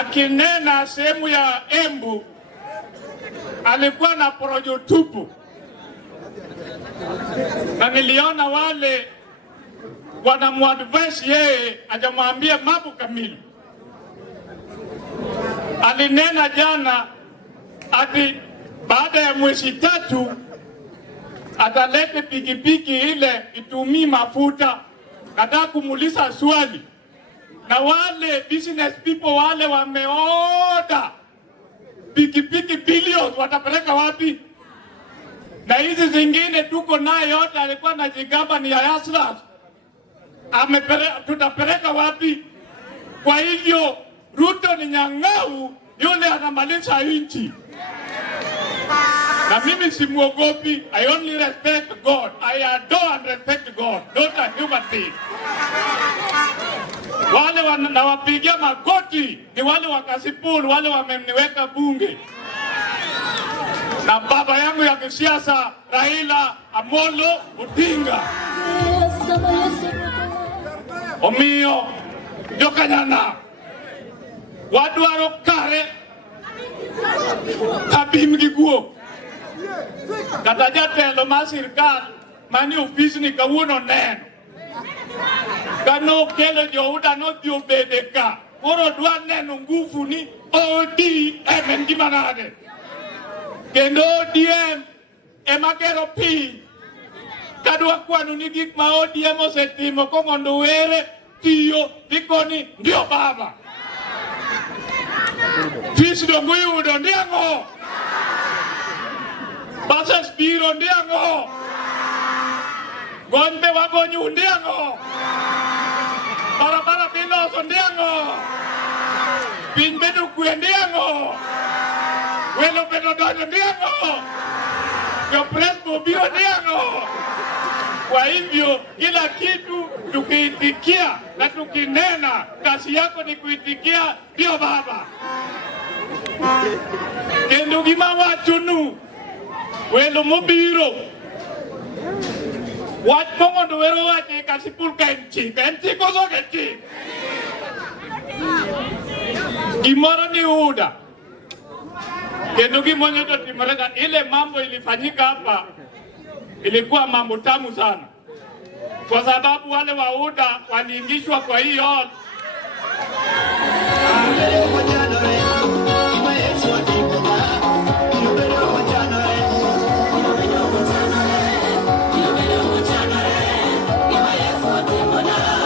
akinena sehemu ya Embu alikuwa na porojo tupu, na niliona wale wanamuadvise yeye ajamwambia mambo kamili. Alinena jana ati baada ya mwezi 3 atalete pikipiki ile itumii mafuta. Nataka kumuuliza swali, na wale business people wale wameoda pikipiki billions watapeleka wapi? Na hizi zingine tuko naye yote alikuwa na jigamba ni ya Yasras, tutapeleka wapi? Kwa hivyo Ruto ni Nyang'au, yule anamaliza nchi. Na mimi simuogopi. I only respect God. I adore and respect God, not a human being. Wale wanawapigia magoti ni wale wakasipulu, wale wameniweka bunge. Na baba yangu ya kisiasa Raila Amolo Odinga. Omiyo jokanyana wadwaro kare kabim giguo kata jatelo mar sirkal mani ofisi ni kawuono neno kano kelo jouda no dhi obede ka koro dwa neno nguvu ni ODM en gima nade, kendo ODM ema gero piny. Kadwa kwano ni gik ma ODM osetimo kong'ondo were tiyo dikoni ndio baba fis dongo yudo ndiango bases biro ndiango gombe wagonyu ndiango barabara biloso ndiango piny bedo kwe ndiango welo bedo donjo ndiango jopresbo biro ndiango. Kwa hivyo kila kitu tukiitikia na tukinena, kazi yako ni kuitikia ndio baba. Kendo gima wachunu welo mobiro wach Ong'ondo wero wache kasipul kenchi koso kenchi gimoro ni uda. Kendo gimonyo to timorega ile mambo ilifanyika hapa ilikuwa mambo tamu sana, kwa sababu wale wa UDA waliingishwa kwa hiyo